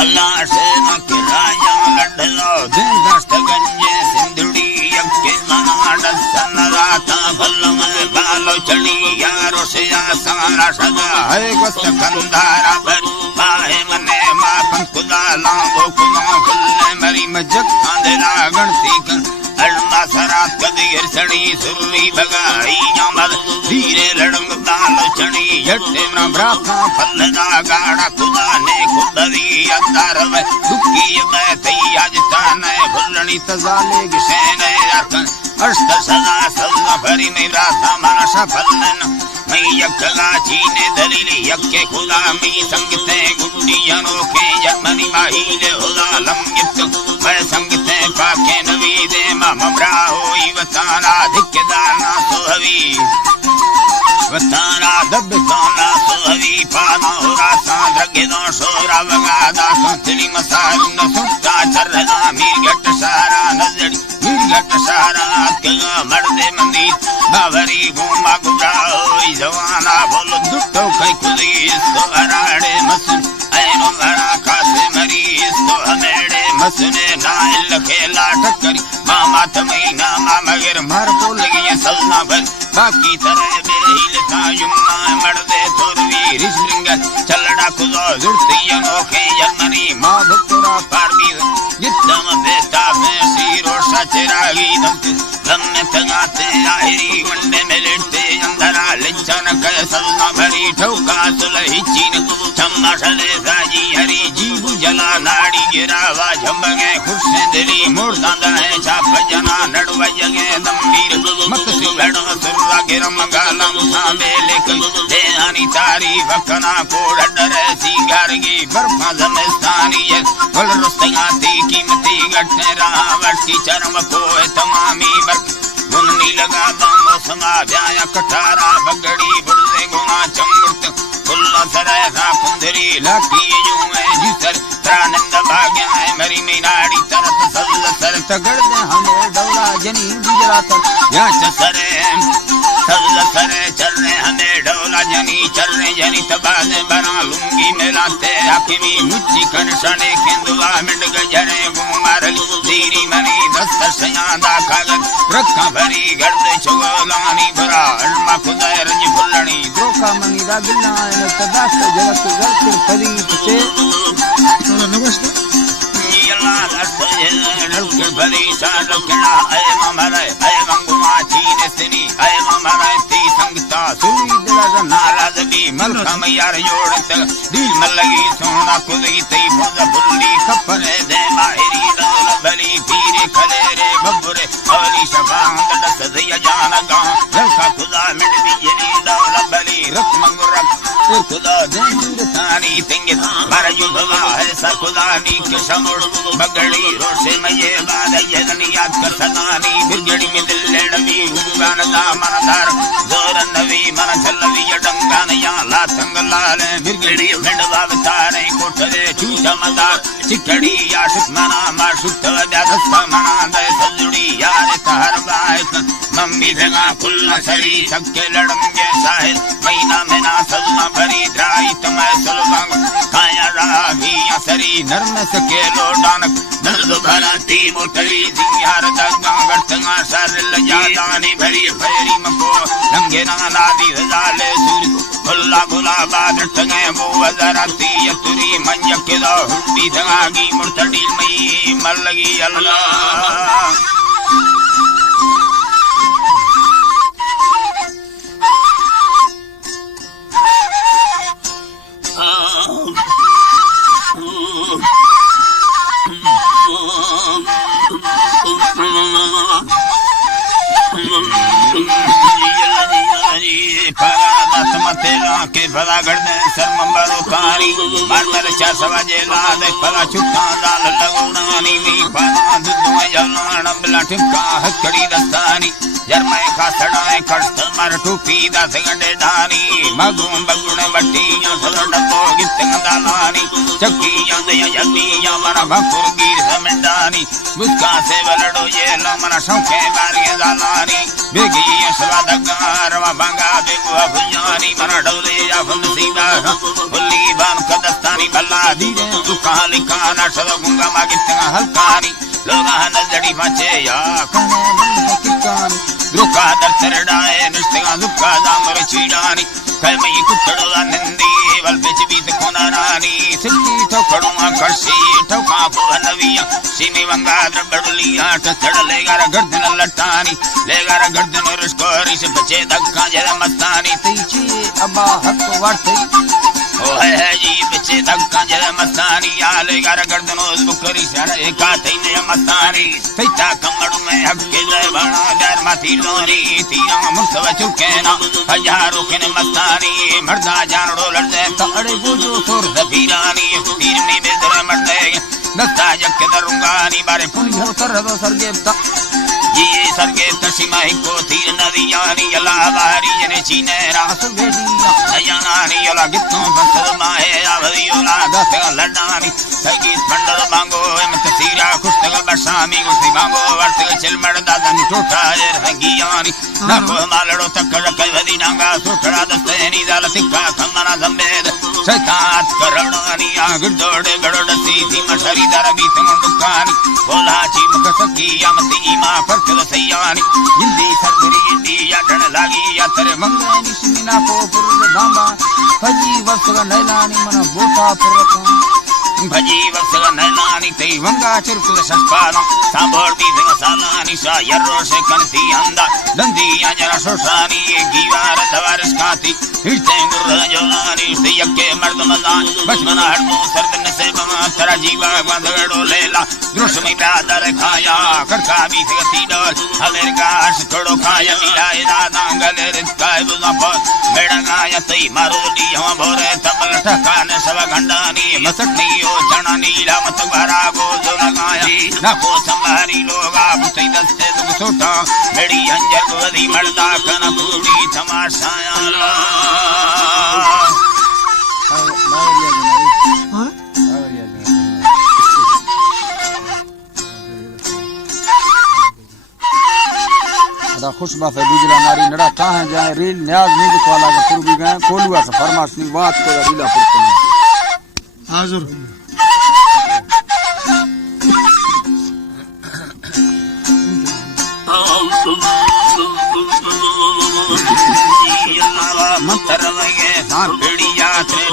अल्लाह से न के राजा लड़लो दिन दस्त गंजे सिंधुड़ी यक्के नाड़ सनराता बल्लम बालो चढ़ी यारो से आसारा सदा है गस्त कंधारा पर बाहे मने मापन खुदा लांबो कुमा खुल्ले मरी मजक आंधेरा गणती कर अल्लाह सरात कदीर सड़ी सुरली भगाई जामल धीरे लड़ंग दाल चढ़ी यट्टे न ब्राथा फलदा गाड़ा खुदा ने खुदरी अंदर में दुखी में तई आज ताने भुलनी तजाले गिसेने रखन अष्ट सदा सल्ला भरी में ब्राथा माशा फलन मैं यक्का चीने दलीली यक्के खुदा मी संगते गुड्डी अनोखे जर्मनी माहीले खुदा लंगित मैं संगते पाके नवी दे ममरा होई वताना धिक्दाना सोहवी वताना दबताना सोहवी पाना होरा सांद्रगे दो सोरा वगादा संतली मसाल न सुट्टा चरना मीरगट सारा नजड़ी मीरगट सारा कला मर्दे मंदी बावरी घुमा गुजा होई जवाना बोल दुट्टो कई खुदी सो अराड़े मसन ऐनो मरा खासे मरी सो हमेड़े मसने नाइल खेला टक्करी मामा तमई नामा मगर मार को लगी सलना भर बाकी तरह बेहिल तायुम्मा मर्दे तोरवी रिश्रिंग चलड़ा खुदा जुड़ती अनोखे जर्मनी माँ भक्तरा पारदी जितम बेटा में सीरो सचरागी दंत लम्मे तगाते आहिरी वंडे में लेटते अंधरा लिंचन कय सलना भरी ठोका सुलही चीन चम्मा ठले साजी हरी जीव जला नाड़ी गिरावा झंबगे खुशे दिली मुर्दांदा है छाप जना नड़वा जगे दम्बीर मत सुलड़ो सुरवा गिरम गालम सामे लेकन देहानी तारी वकना कोड़ डरे सी गारगी बर्फा जमेस्तानी ये वल रुस्तगाती कीमती गट्टे रावट की चरम को तमामी गुननी लगा दामो समा ब्याया कटारा बगड़ी बुर्जे गुना चमृत फुल्ला सरेसा कुंदरी लाठी यूं है जिसर प्रानंद भाग्य है मरी मीनाड़ी तरत सल्ल सर तगड़ दे हमें डौला जनी गुजरात या सरे सल्ल सरे चलने हमें डौला जनी चलने जनी तबादे बना लूंगी मिलाते आखिमी मुच्ची कनशने केंदुआ मिंड गजरे गुमारली दीरी मनी दस्त सयादा कागज रखा भरी गर्द चोलानी भरा अल्मा खुदा रंज भुलनी द्रोका मनी रागिला न तदास्त जगत गलत फरीद से नमस्ते अल्लाह दस्त नलके भरी सालकना ऐ ममरे ऐ मंगुमा चीने सिनी ऐ ममरे ती संगता सुई दिला नाराज भी मलखम यार जोड़त दिल मलगी सोना खुदी तई भोज भुल्ली खपरे दे माहिरी दौल भली पीरे खले रे बबरे हवली शबांद दस दिया जान गा रखा खुदा मिट भी जली दौल भली रख मंगुरक खुदा दे तानी तिंग मर युभवा है सा खुदा नी के समोड़ बगड़ी रोशे में ये बाद ये दुनियात कर सगानी बिरगड़ी में दिल लेडवी उगान दा मनदार जोर नवी मन चलवी डंगान या ला संगलाल बिरगड़ी भेंडवा तारे कोठरे चूचा मदार चिकड़ी आशिक मना माशुत दस्त मना दे सजुड़ी यार तार बात मम्मी जगा खुल्ला सरी छक्के लड़ंगे साहिल महीना में ना सजना भरी ड्राई तमै सलवांग काया रागी असरी नरम सके लोडानक दर्द भराती मोटरी जियार दगा गटगा सरल जादानी भरी फैरी मको लंगे ना नादी हजाले सूर खुल्ला गुलाबा डटगे वो वजराती यतुरी मंजक के दा हुड्डी दगागी मुर्तडी मई मलगी अल्लाह के फला गढ़ सरमंबरो कारी मरमर चा सवाजे लाद फला छुट्टा दाल लगुनानी मी फला दुदुआ जलान बला ठिका हकड़ी दस्तानी जरमय खा सड़ाए खड़त मर टूपी दस गंडे धानी मगुम बगुण बट्टियां सलड तो गित दालानी चक्कियां दे जल्दियां मरा भकुर गिर समंडानी मुस्का से वलडो ये लमन शौके मारिए दालानी बेगी स्वाद गारवा बंगा बेगुआ भुजानी मरा डोले या फुल सीधा फुल्ली कान कदस्तानी भला दीरे दुकान लिकान अशद गुंगा मागितना हल्कानी लोगा नजड़ी मचे या कने बंद किकान दुका दर तरडाए निष्ठा दुका दामर चीडानी कलमई कुतड़वा नंदी वल बेच बीत कोनारानी सिल्ली तो कड़ुआ करसी ठोका भुवनविया सीमी वंगा द्रबड़लिया टचड़लेगा गर्दन लटानी लेगा गर्दन रुस्कोरी से बचे धक्का जरा मस्तानी तीची अब्बा हक वर्ती ओ है जी बचे धक्का जरा मस्तानी या लेगा गर्दन उस बुकरी सर एका तैने मस्तानी तैता कमड़ू में हक के बना डर माथी लोरी तीरा मुसवा चुके ना हजारों के मस्तानी मर्दा जानड़ो लड़ते तड़े बुझो सुर दफीरानी तीर में बेदर मरते नस्ता जग के दरुंगानी बारे पुण्यो तरह सरगेप्ता ये सरगे तसीमा को तीर नदियानी अला बारी जने चीने रास बेदिया सयानानी अला गित्तो बंसद माए आवदियोला दस लड़ानी सगी बंडल मांगो मत सीरा खुस्तग बरसामी गुसी मांगो वर्त चल मर्दा दन टोटा रंगियानी नको मालड़ो तकड़ कवदी नांगा सोठड़ा दस्तनी दाल सिक्का खमना संवेद सतात करणानी आग जोड़े गड़ोड़ सीधी मशरी दर बीत मुंडकानी बोला ची मुख सकी यमती मा पर सयानी हिंदी सरदरी इंडी या डण लागी या तेरे मंगनी सिमिना को पुरुष दांबा फजी वसग नैलानी मन बोटा पुरता भजी वसग नैलानी तई वंगा चिरकुल सस्पाना सांभोल भी सालानी सा यर्रो से कनसी अंदा दंदी अंजरा सोसानी गीवार दवारस काती हिरते गुर्र जोलानी उसे यक्के मर्द मजान बचमना हटो सरदन से बमा तरा जीवा गंधड़ो लेला दृश्य में दादर खाया करका भी थी डोल हलेर गाश थोड़ो खाया मिलाए दादांगल रिस्काय बुज़ापत मेड़ा गाया तई मारो दी हम भोरे तबल ठकाने सब घंडानी मसकनी ओ चना नीला मत भरा गो जो लगाया ना को संभारी लोगा बुतई दस्ते दुख सोटा मेड़ी अंजर वदी मर्दा कन पूरी तमाशाया ला खुशबा से गुजरा नारी नड़ा चाहे जाए रील न्याज नहीं वाला का पूर्वी गए कोलुआ से फरमाश नहीं बात को रीला पुरतना हाजुर मंत्र लगे सांपड़िया से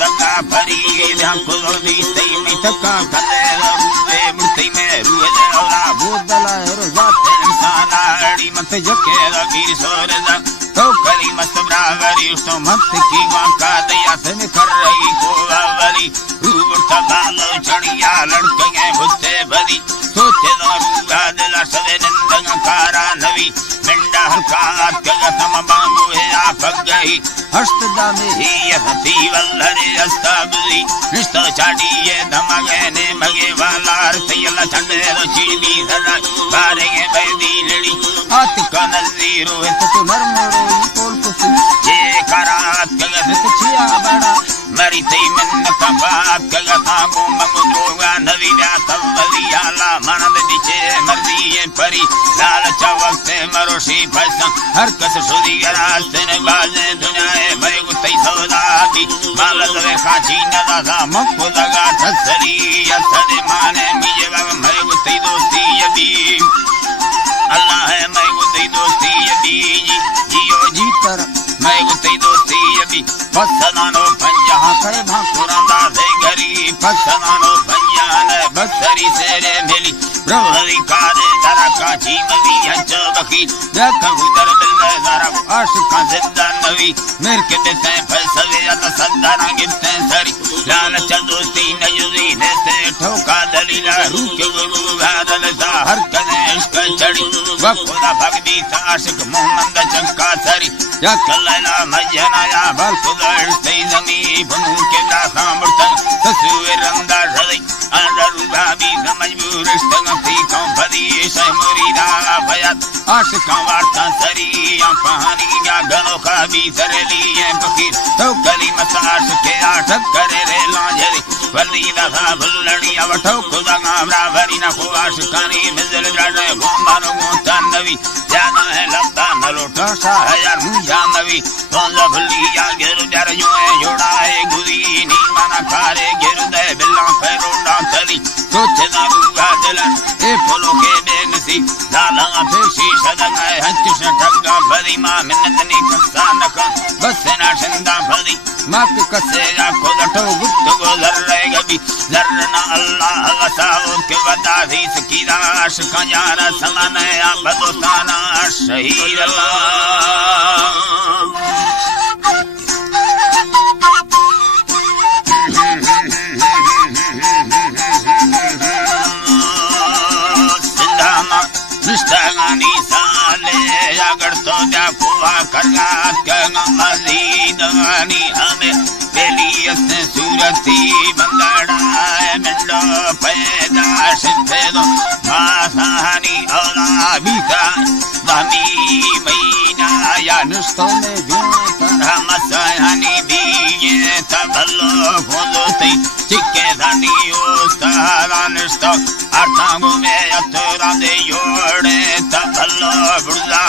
दका भरी ध्यान खुलो दी तई में तका खले रूए मुर्ति में रूए देवला बोदला रोजाते सालाड़ी मत जके लगी सोरदा तो करी मस्त ब्रावरी उसतो मत की वाका दया से निखर रही गोवावली रूबुरता बालो चढ़िया लड़के भुत्ते भरी सोचे रूगा दिला सवे नंदन कारा नवी मिंडा हल्का कगतम बांगू है आप गई हस्तदा में ही हती वल्लरे अस्ताबली निष्ठा चाटी ये धमगे ने मगे वाला अर्थियला चंडे रचीनी सदा बारेगे बैदी लड़ी आत का नज़ीरो है तो नरम रोई कोल कुसु ये करात कगत छिया बड़ा मरी तई मन का बात कगता गो मंगोगा नवी व्यातव वलियाला मनद दिचे मर्दी ये परी लाल चवक से मरोशी फैसा हर कस सुधी गरास ने बाजे दुनियाए भय गुतई सौदाती मालद वे खाची नदा मक्को लगा ठसरी यसदे माने मिजे बाग भय गुतई दोस्ती यबी अल्लाह है मैं गुतई दोस्ती यबी जियो जी कर मैं गुतई दोस्ती यबी फसनानो पंजा करे भाकुरंदा से गरी फसनानो पंजा ने बसरी से रे मिली प्रभवी कारे दरा काची मवी हंच बखी देखा उधर मिल दरा आशिका जिद्दा नवी मेर के देते फलसवे अत सद्दाना गिरते सरी लालच दोस्ती नजुदी ने से ठोका दलीला रूह के गुरु भादल सा हर कने इश्क चढ़ी वखुदा भगदी सा आशिक मोहम्मद चंका सरी या कलैला मजना या बल खुदा इस्ते जमी बनू के दासा मुर्तन तस्वीर रंदा रही अंदर भाभी मजबूर इश्क थी कौन भरी से मुरीदा भयत आशिका वार्ता सरी या कहानी या गनो का भी सरली है फकीर तो कली मसाश के आटक करे रे लाजरी वली दफा भुलनी अब ठोक दगा बराबरी ना को आशिकानी मिजल जाने गोमानो गोता नवी जाना है लगता न लोटा सा है यार मुझा नवी तो भुली या गिर जर जो है जोड़ा है गुदी नी सोचे ना बुआ दिलन ए फलो के बेनसी दाला फेशी सदन हच ठगा भरी मां मिन्नत नी कसा नका बस ना शिंदा भरी मत कसे या को लटो गुप्त को जर्रे गबी जर्रना अल्लाह वसाओ के वदा भी सकीदाश का यार समान या बदोताना शहीद निष्ठानी साले अगर तो जा कुआ करना करना मजीदानी हमें बेलियत सूरती बंगड़ा मिलो पैदा सिद्धे दो मासानी औला बिका दामी महीना या नुस्तों में भी तरह मसानी भी ये तबल्लो फुलती चिक्के धानी उस्तारा नुस्तो अर्थांगो में अतरा दे योड़े तबल्लो बुला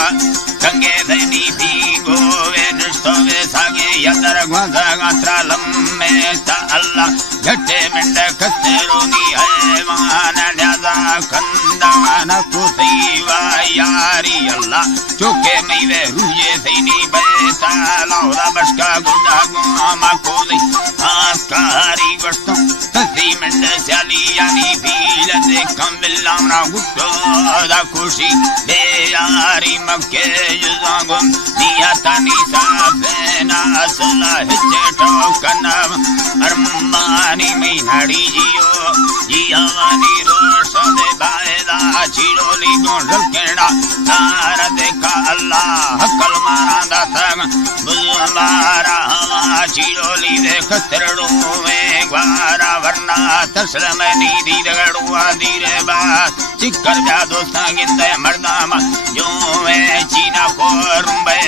कंगे धनी भी गोवे नुस्तो वे सागे यदर ग्वाजा गात्रा लम्मे ता अल्लाह झटे मिंड कस्ते रोनी है मान न्याजा कंदा न कुथई वा यारी अल्लाह चोके मईवे रुये सैनी बेता लाउरा बशका गुंडा गुमा कोली आस्कारी वस्तु तसी मिंड स्याली यानी भील दे कमिलाना गुट्टो दा खुशी बे यारी मक्के जुजांगुम नियतानी साफेना असला हिचे ठोकना अरमानी में नाड़ी जियो जियावानी रोशो दे बायदा चिड़ोली गोंडल केड़ा तारा देखा अल्लाह कल मारा दा संग बुलमारा हवा चिड़ोली देख तेरड़ो में ग्वारा वरना तस्लम नीदी दगड़ुआ धीरे बात चिक्कर जादो सांगिंदे मर्दामा जो में चीना को रुंबे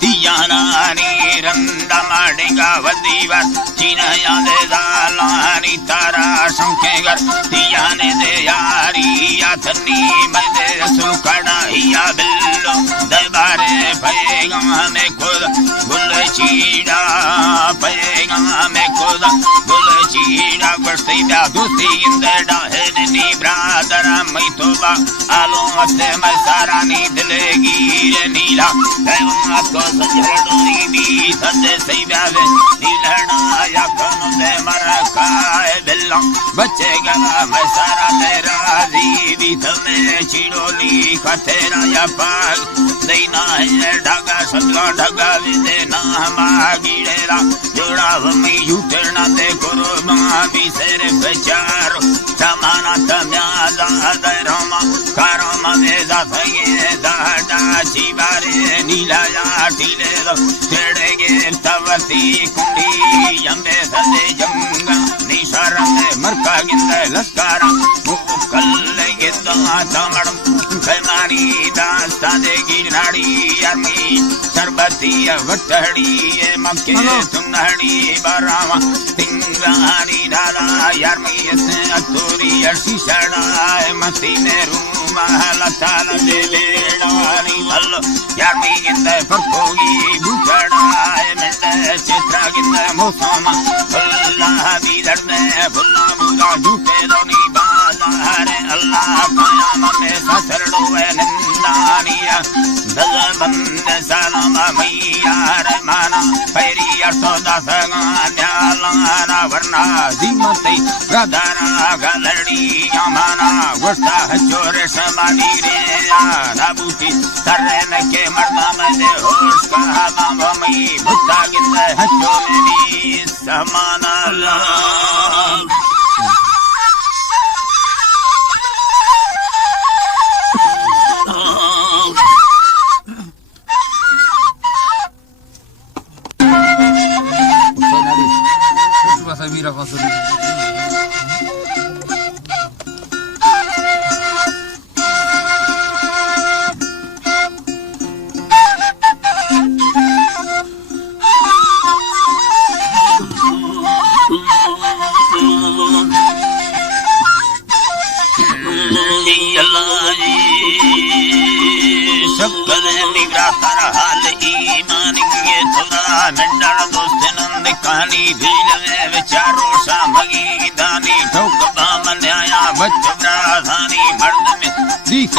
तियानानी रंदा माडेगा वदीवा चीना यादे दालानी तारा संकेगर तियाने दे यारी यातनी मदे रसूल कड़ा या बिल्लो दरबारे पैगा में खुद गुल चीड़ा पैगा में खुद गुल चीड़ा वर्षी दा दूसरी इंदड़ा है नी ब्रादर मैं तोबा आलो से मैं सारा नी दिलेगी रे नीला मैं को सजड़ोरी भी सदे सही बावे नीलड़ा या कौन दे मरा काए बिल्ला बच्चे गला मैं सारा तेरा जी भी तमे चिड़ोली का तेरा या पाग देना है ढगा सदगा ढगा दे ना मागीड़ेला जोड़ा मैं यूटना दे करो मां भी सेरे बेचारो समाना तम्यादा दरमा कारमा में जाते दादा चिबारे नीला या टीले तेरे गे तवती कुंडी यमे सदे जंगा निशार में मरका गिंदे लस्कारा वो कल गिंदा तमड़ बेमारी दास्ता दे गिनाड़ी यामी सरबती वटड़ी ये मक्के सुनड़ी बरावा तिंगानी दादा यामी से अतोरी अर्शी शड़ा मती में रूमा लताल दे लेडानी हल्लो यामी गिंदे परपोगी बुचड़ा मिंदे चित्रा गिंदे मौसमा अल्लाह दी दरने भुल्ला बुगा झूठे दोनी बाजारे अल्लाह कायम में ससरड़ो नंदानिया दल बंद सलाम मैया रहमाना पैरी अर्सो दसगा न्यालाना वरना जीमते रदारा गलड़ी यमाना वस्ता हजोर समानी रे नाबूती तरन के मर्दा में होश का बाम मई भुता गिंद हजो मेरी समाना अल्लाह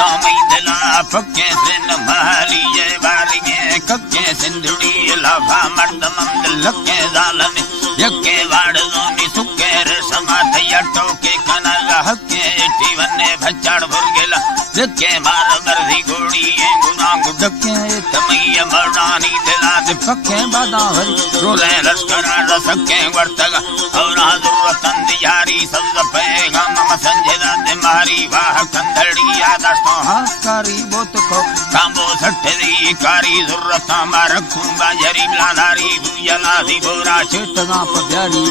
स्वामी दिला पक्के सिन माली जय बाली में कक्के सिंधुड़ी लाभा मर्द मंद लक्के जालन यक्के वाड़ोनी सुक्के समात यटो के कनल हक्के टीवने भच्चाड़ भुरगेला यक्के मार मर्दी गोड़ी गुना गुडक्के तमैया मर्दानी दिला दे पक्के बादा हरी रोले लश्करा रसक्के वर्तगा और जरूरतन दियारी सब पैगाम संजदा दे मारी वाह कंदड़िया दस्तो हाकारी बोत को कांबो सट्टदी कारी जरूरत मारखू बाजरी लानारी बुयला दी बोरा चेटगा प्यारी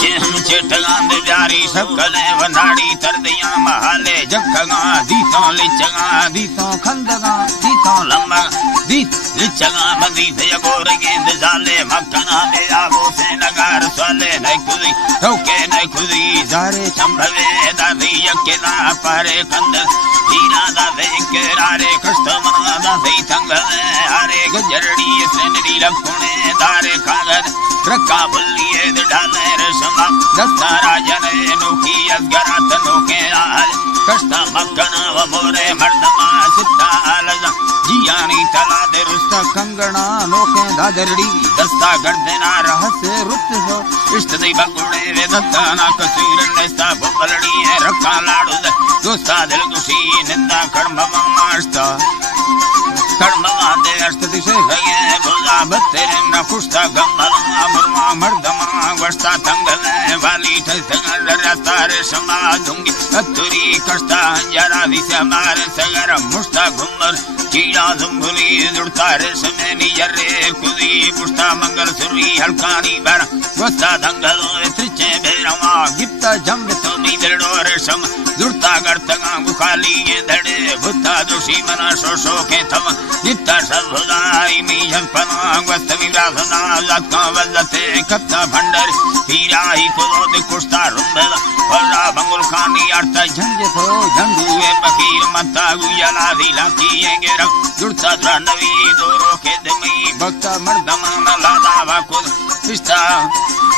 चेहम चेटगा दे प्यारी सकले वनाड़ी तरदिया महाले जखगा दीतो लिचगा दीतो खंदगा दीतो लम्मा दीत लिचगा मदी से गोरगे दे जाले मक्कना दे आगो से नगार साले नहीं खुदी ठोके नहीं खुदी जारे चंभवे दादी यकेला पारे कंद हीरा दा वेकरारे कष्टमना दा दे तंगले हरे गजरड़ी सेनरी लखुने दारे कागद रक्का बुल्लिए डाले रसमा दस्ता राजन नोकी अगरत नोके आल कष्ट मक्कना व मोरे मर्दमा सिता अलजा जियानी तला दे रुस्ता कंगना नोके दादरड़ी दस्ता गर्दना रहस्य रुत हो इष्ट दै बकुड़े वे दत्ताना कसूर नेस्ता बोलड़ी है रक्का लाडू दोस्ता दिल खुशी निंदा कर्मवा मास्ता कर्मवा दे अष्ट दिशे भगे भुजा बत्तेरे न कुष्टा गम्मला मुर्मा मर्दमा वस्ता तंगले वाली ठगल रास्ता रे समा दूंगी अतुरी कष्टा जरा दिशा मार सगर मुस्ता घुमर कीड़ा जुम्बुली जुड़ता रे समय निजरे कुदी पुष्टा मंगल सुरी हल्कानी बर वस्ता दंगलो त्रिचे बेरवा गिप्ता जंब तो नीदड़ो रे सम जुड़ता गर्तगा गुखाली ये धड़े भुत्ता दोषी मना शोशो के थम गिप्ता सर्वदाई मी जंपना वस्त विरासना लक्का वजते कत्ता भंडर पीरा ही कुलोद कुष्टा रुंबला फला बंगुल खानी अर्थ झंझे थो झंडुए बकीर मत्ता गुयला दिला किए गेर जुड़ता नवी दोरो के दमी भक्ता मर्दमान लादा वाकुल इष्टा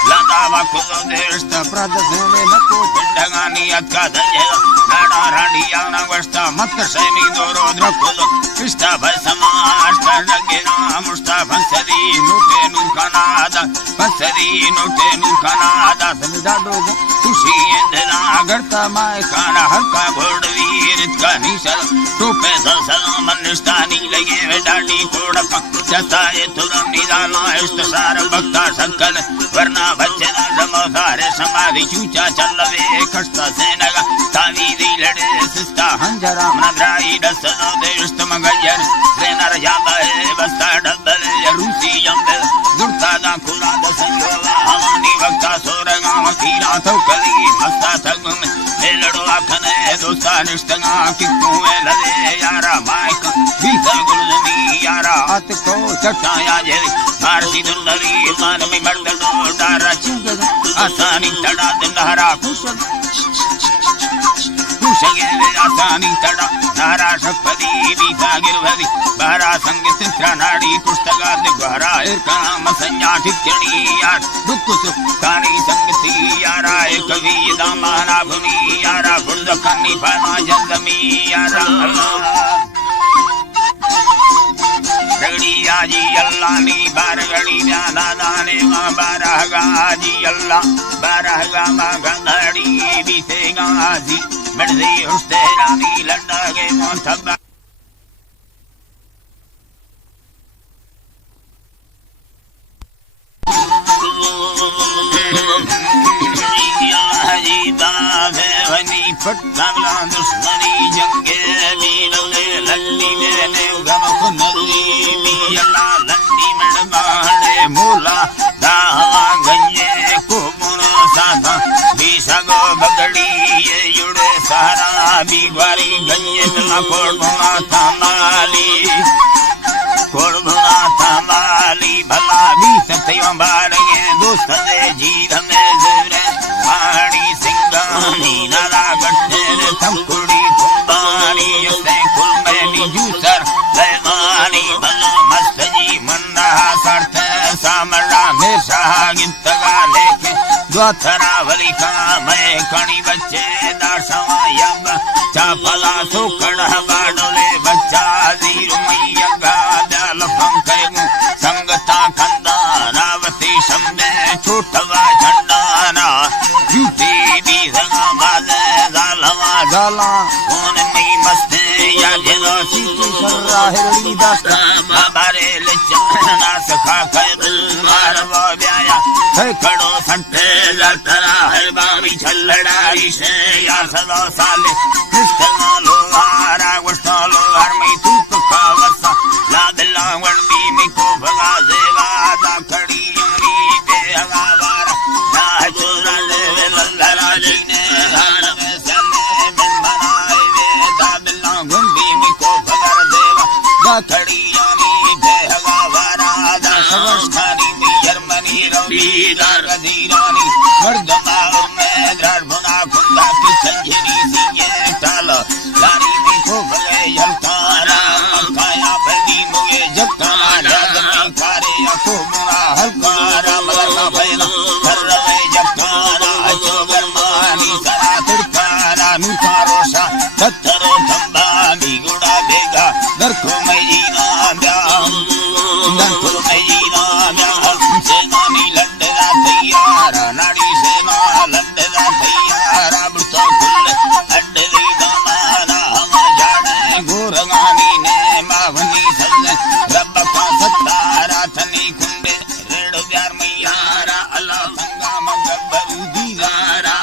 लादा वाकुल देष्टा प्रादसेने नको पिंडगानी अक्का दजे नाडा राडिया नवस्ता मत सेनी दोरो द्रकुल इष्टा भसमा अष्टा नगेना मुष्टा भंसदी नोटे नुकनादा भंसदी नोटे नुकनादा समझाडो खुशी इंदना करता माय काना हल्का घोड़वीर का निशल टोपे सलम निष्ठानी लगे वे डाडी कोड़प जताए तुरम निदाना इष्ट सार भक्ता सकल वरना बच्चे नमोसारे समाधि चूचा चलवे कष्ट सेनगा तावी दी लड़े सिस्ता हंजरा मनद्राई दसनो देष्ट मगजर सेनर जाता है बस्ता डबल रूसी यंबल दुर्ता दा खुला दसंगवा हमानी भक्ता सोरगा मकीरा तो कली मस्ता तगम लड़ो आखने दोस्ता निष्ठगा किक्को लले यारा माइक बीता गुलमी यारा आत को चटाया जे मारसी दुंदरी मान में मर्द डारा चिंग आसानी तड़ा दंडहरा कुशल कुशगे आसानी तड़ा नारा शपदी बीता गिरवदी बारा संग सित्रा नाड़ी कुष्टगा दिगहरा काम संज्ञा ठिकणी यार दुख सुख कानी संगति यारा एक वी दामाना भूमि यारा गुर्द खन्नी फना जंदमी यारा रगड़ी आजी अल्लाह नी बारगड़ी जाना दाने मां बारहगा आजी अल्लाह बारहगा मां गंधड़ी बीतेगा आजी मर्दी उस्ते रानी लंडा के मोहब्बत फटला दुश्मनी जंगे वीरले लल्ली मेने गमक नरी बियला लल्ली मडबाड़े मोला दावा गंजे को मुनो साधा बीसगो बगड़ी ये युड़े सारा बीवारी गंजे ना कोड़ना थामाली भला भी सत्यों बारगे दोस्त दे जीत में जुरे माड़ी सिंगानी नारा गट्टे थमकुड़ी कुंबानी से कुलमनी जूसर लेमानी भला मस्तजी मन्ना सर्थ सामला में शागितगा लेके द्वाथरा वली का मैं कणी बच्चे दासवा यब चापला सुकड़ बाडोले बच्चा जीर मैया गादल पंकगु संगता कंदा रावती शम्बे छोटवा झंडाना जूती दी संग बाजे जालवा गाला कौन मई मस्ते या जेलो सीकी सर्रा हिरड़ी दास्ता बाबारे लचना सखा कैद मारवा ब्याया है कड़ो सट्टे लटरा है बामी छल्लड़ाई से या सदा साले कृष्णा लोहारा गुस्ता लोहार में तूप का वसा लादला वंडी में को भगा देवा दा खड़ी यमनी पे हवावारा ना चोरा ले लल्लरा जी ने हार में सले में बनाए वे दा बिल्ला वंडी में को भगा देवा दा खड़ी यमनी पे हवावारा दा सवस्तानी में जर्मनी रवि दा गजीरानी मर्दमा में द्राड़ भुना खुदा की संजनी सिंह टाल लारी में को भले यलकारा मखाया पैदी मुगे जक्काना जगमी खारे को मुना हलकारा मगरना भैला करवे जक्काना अचोगर मानी सरा तिरकारा नुकारोशा दत्तरो धंबा बिगुड़ा बेगा दरको मैना ब्याम दरको मैना ब्याम सेनानी लड़ना तैयार नाड़ी सेना लड़ना तैयार बुढ़ता खुल अड्डली दामाना हम जाने गोरगानी ने मावनी सजने रब का सत्तारा थनी कुंडे रेड़ प्यार मैयारा अल्लाह संगा मगबरू दीगारा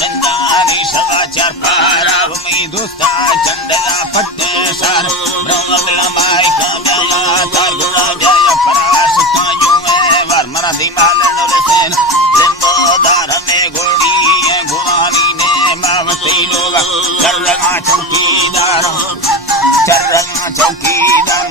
चंदानी सवा चार पारा भूमि दोस्ता चंडला पट्टे सार ब्रह्मगला माई का ब्याला तार गुणा जय पराश कायों में वार मरा दिमालन रसेन लिंबो दार में घोड़ी घुमानी ने मावती लोगा चरगा चौकीदार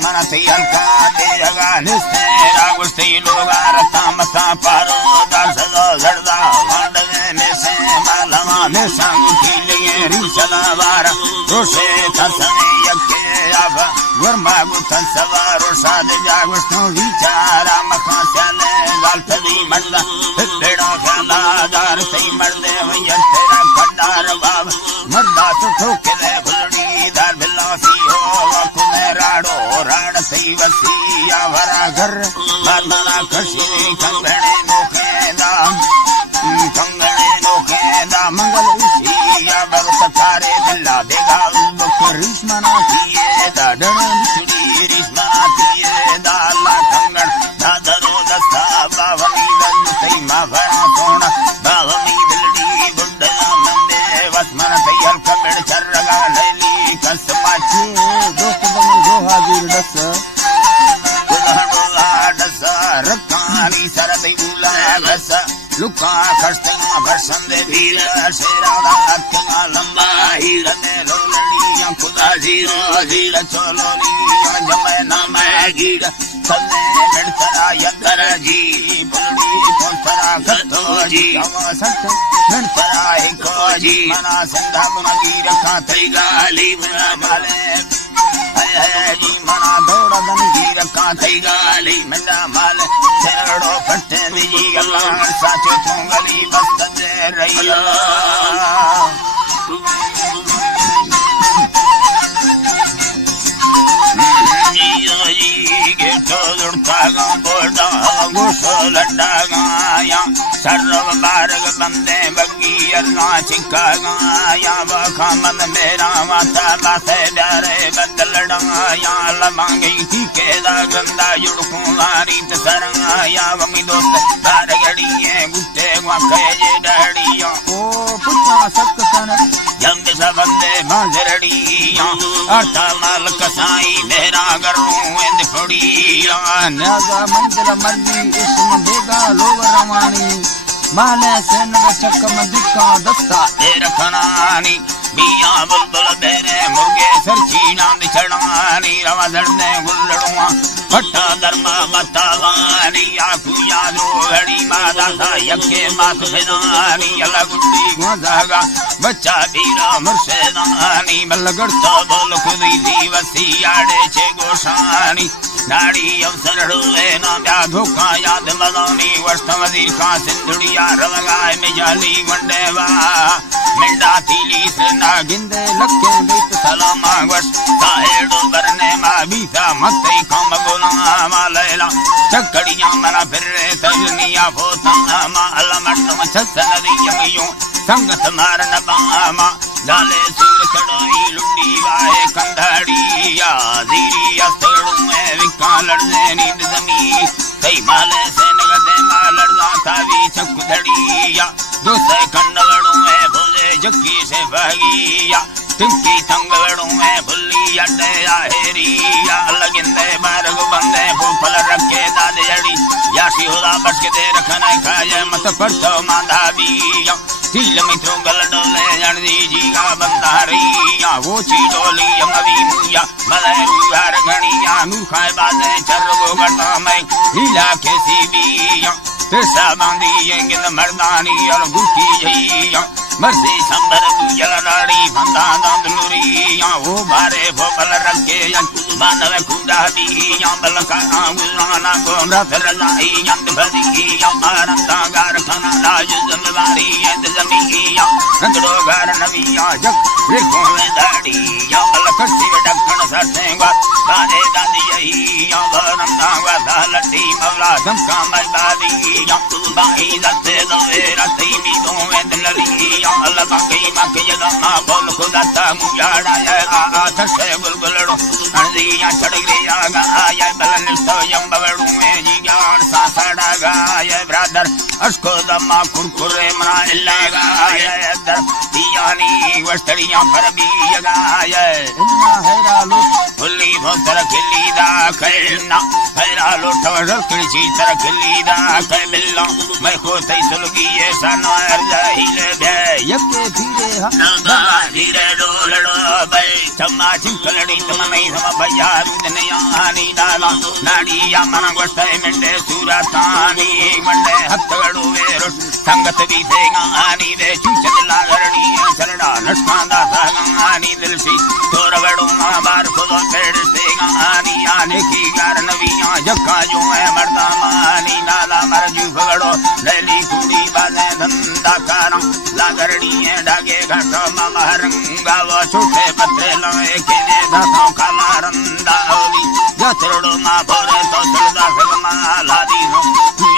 मना से हल्का तेरगा निस्तेरा गुस्ती लोगा रता मता पारो दार सदा जड़दा वांडवे में से मालवा में सांगु की लिए रिसला वारा रोशे तसने यके आवा वर्मा गुतन सवारो साद जागुस्तो विचारा मखा स्याले गाल तदी मर्दा बेड़ा खाला दार सही मर्दे वयन तेरा खड्डार बाब मर्दा तो ठोके ले भुलड़ी दार बिल्लासी हो वकुने राडो राड सही वसिया भरा घर मर्दना खशी कंगणे नोखे दाम मंगल उसिया बरस थारे दिल्ला बेगा रिश्मना किए दा डण छुड़ी रिश्मना किए दा अल्लाह कंगण दा दरो दस्ता बावनी दल सही मा भरा सोना बावनी बिलड़ी बुड्डला मंदे वसमन तैयार कबड़ चरगा लैली कसमाची दोस्त बने दो हाजिर दस डस रकानी सरदी बुला घस लुका खस्तिया भसंदे वीर शेरादा अत्या लंबा हीर ने रोलड़ियां खुदा जीरो जीर चोलोलियां जमे नामे गीड़ सन्ने नड़तरा यंगर जी बुलड़ी पोतरा खतो जी हवा सट नड़तरा एको जी मना संधा मुनगी रखा थई गाली बुना माले जी मना दौड़ा दन की रखा थई गाली मिला माल चरड़ो फटे जी अल्लाह साचो थोंगली बस्त दे रैया सर्व बारग बंदे बगी अल्लाह चिका गाया वखामद मेरा माता बासे प्यारे बदल डाया लमांगी की केदा गंदा जुड़कू लारी तसरंगाया वमी दोस्त बार गड़िए गुट्टे वाके जे डड़िया ओ पुछा सक सन जंग सबंदे बाजरड़िया अर्था माल कसाई मेरा गरूं इंद फड़िया न्याजा मंदिर मर्जी इसम बेगा लोग रवानी माले सेन चक मदिका दस्ता तेर खनानी मिया बुलबुल तेरे मुगे सरची नांद चढ़ानी रवा दड़ने गुल्लड़ुआ भट्टा धर्मा बतावानी आखु यादो हरी मादा सा यके मात भेदानी अलगुंडी गोजागा बच्चा बीरा मुर्शेदानी बलगड़ तो बोल खुदी दीवसी आड़े छे गोशानी नाड़ी अवसर हुए ना ब्या धोखा याद मदानी वस्त वजीर का सिंधुड़िया रवगाय में जाली वंडेवा मिंडा थीली से ना गिंदे लखे दैत सलामा वश साहेड़ो बरने मा बीसा मते कम गुना मालेला चकड़ियां मना फिरे तजनिया फोता मा अलमट मछस नदी यमियों संगत मारन बामा डाले सूर कड़ोई लुंडी वाए कंधाड़िया धीरी अस्तड़ू में विका लड़ने नींद जमी कई माले से नगदे मालड़ा तावी चकुधड़िया दूसरे कंडवड़ू में भोले जक्की से भागिया टिंकी तंगड़ू में भुल्ली अड्डे हेरिया लगिंदे मार्ग बंदे फूफल रखे दाद जड़ी याशी होदा बच के दे रखना खाए मत पड़तो मांदा बिया तिल मित्रों गल डोले जणदी जीगा बंदारिया वो चीजोली अमवी मुया मलेरू हर गणिया नूर खाए बाजे चर वो गटा में लीला के सीबिया तिरसा बांधी येंगिन मर्दानी और गुकी जइया मर्सी संबर तू जलनाड़ी फंदा दांदलुरिया वो बारे भोपल रखे मानव खुदा बिया बलका गुलाना गोंडा फिरलाई यंद भदिया आरंता गार खाना लाज जमवारी यंद जमिया रंगड़ो गार नबिया जग रेखों में दाड़िया बलक शिव डक्कन सरसेंगा बारे दादिया बरंदा वादा लट्टी मौला धमका मरबादिया बाई दत्ते दोए रती मीदों में दलरिया अल्लाह गई मके यदा बोल खुदा ता मुयाड़ा आ थसे बुलबुलड़ो अणदिया चढ़ गया गाय बलन तो यंबवड़ू में जीगान सा सड़ा गाय ब्रदर अस्को दमा कुरकुरे मना लगाय दर दियानी वस्तड़ियां पर भी गाय इन्ना हैरा लो फुल्ली भोतर खिली दा करना हैरा लो ठवर किसी तरह खिली दा कर बिल्ला मैं को तई सुलगी ये सनवार जाहिले बे यके धीरे हा धीरे डोलड़ो बे चम्मा चिंकलड़ी तमई सम भैया दुनिया आनी डाला नाड़ी या मन गोष्ठे मिंडे सूरतानी वंडे हत्तगड़ू वे संगत भी देगा आनी वे चूचत लागरणी चलड़ा नटकांदा सागानी दिलसी तोरवड़ू बार खुदा पेड़ देगा आनी आने की कारण विया जक्का जो है मर्दा मानी नाला मरजू फगड़ो लैली कुड़ी बाजे धंधा कारा लागरणी डागे घटो महरंगा वो छूटे पत्रे लोए केने दासों खाला रंदा होली जतरड़ो मा भोरे तो सलदा फिल्मा लादी हो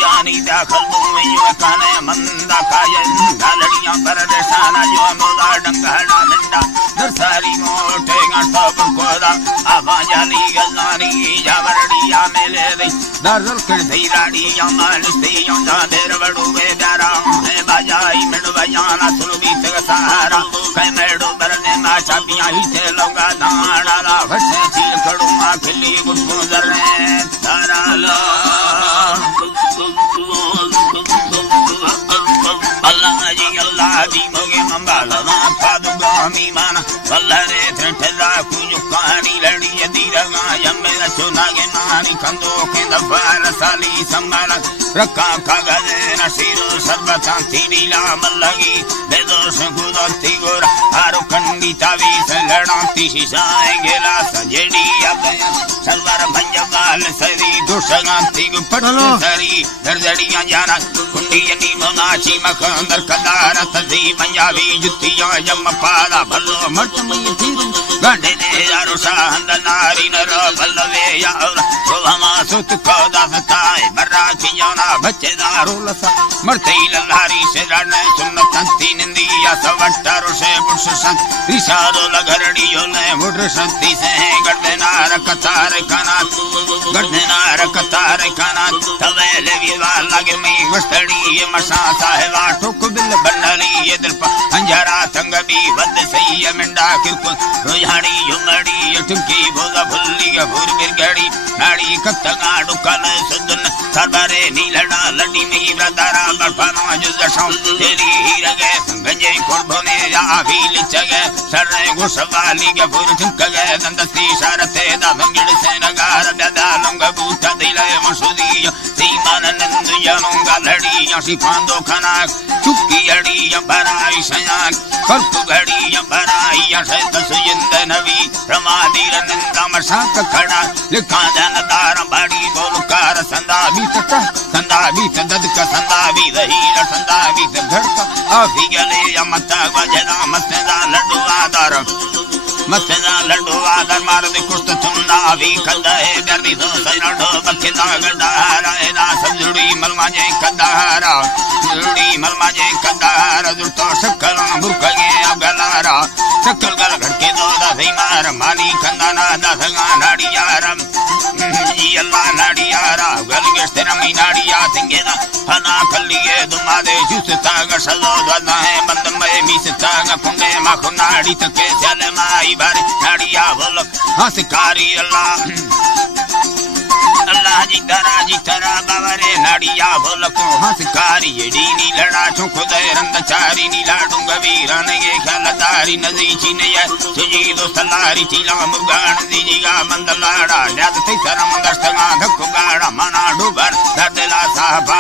यानी दाखल में यो काने मंदा खाए गालड़ियां पर देशाना जो मोदा डंगाना मिंडा दरसारी मोटे गांठो कोदा आवा जाली गजानी जावरड़िया मेले दे दरल कर धीराड़िया मानस्ते योंदा देर बड़ू वे प्यारा है बाजाई मिड बजाना सुलबी तक सहारा कई मेड़ो बरने मा चाबियां ही से लोगा दाना ला भसे चील कड़ू मा खिली गुस्सो दरने तारा ला अल्लाह जी मोगे मंबाला ना पादु गामी माना वल्लरे ठठदा कुजु कहानी लड़ी दीरगा यम्मे चुनागे मानी कंदो के दफार साली संभाला रखा कागजे नसीरो सर्वता तीला मल्लगी बेदोष गुदती गोरा हारो कंडी तावी से लड़ाती शिशाए गेला सजेड़ी अब सर्वर भंजवाल सरी दुष्गांती गुपट सरी दरदड़ियां जाना कुंडी नी मोनाची मखंदर कदार तदी पंजाबी जुतियां जम पाला भलो मट मई तीर गांडे ने यारो शाहंद नारी नर बल्लवे यार सोहमा सुत कोदा सताए बर्रा की जाना बच्चे दारू लसा मरते लल्हारी से लड़ने सुन्नत तंती निंदिया सवट्टारो से बुर्श संत रिशादो लगरड़ियो ने मुड्र संती से गड्डे नार कतार कानात गड्डे नार कतार कानात तवेले विवाल लगे मई वस्तड़ी ये मसा साहेबा ठुक बिल बंडली ये दिल पर अंजरा तंगबी बद सही मिंडा किरकुल रोजानी युमड़ी टुकी भोगा भुल्ली भूर बिरगड़ी नाड़ी कत्तगा डुकल सुदन सरबरे नीलड़ा लड़ी में ब्रदरा बरफाना जुजशम तेरी हीरगे संगजे कुर्बने या भील चगे शर्रे गुसवाली के पुरुष कगे दंदसी शरते दंगिड़ से नगार बेदालंग बूटा दिले मसुदी सीमान नंद जनोंगा लड़ी सिफांदो खना चुक्की अड़ी बराई सयान कर्प घड़ी बराई सत सुजिंद नवी रमादीर नंदा मसाक खड़ा लिखा जनदार बड़ी बोलकार संदा बीत ददक संदा भी दहीर संदा बीत धड़क आफी गले मता वजना मस्ता लड्डू आदर मस्ता लड्डू आदर मारद कुस्त चुंदा भी खदा है गर्दी तो सैनडो बखदा गडारा एदा संजुड़ी मलमाजे कदारा जुड़ी मलमाजे कदारा दुर्तो सकला मुर्कगे अगलारा सकल गल घड़के दो दई मार मानी खंदाना दसगा नाड़ियारम अल्लाह नाड़ियारा गल गेस्तेरमी नाड़िया तिंगेदा फना खल्लिए दुमादे जुसता गसलो ददा है बंदमय मिसता कुंडे माखो नाड़ी तके चले माई बारे नाड़िया बोल हंसकारी अल्लाह जी तरा बावरे नाड़िया बोल को हंसकारी डीनी लड़ा खुदे रंगचारी नीला डूंग वीरन ये खलदारी नदी चीने तुझी दोस्त लारी चीला मुगान दीजिगा मंदलाड़ा न्याद ते शरम दस्तगा धक्को गाड़ा मना डूबर दर्दला साहबा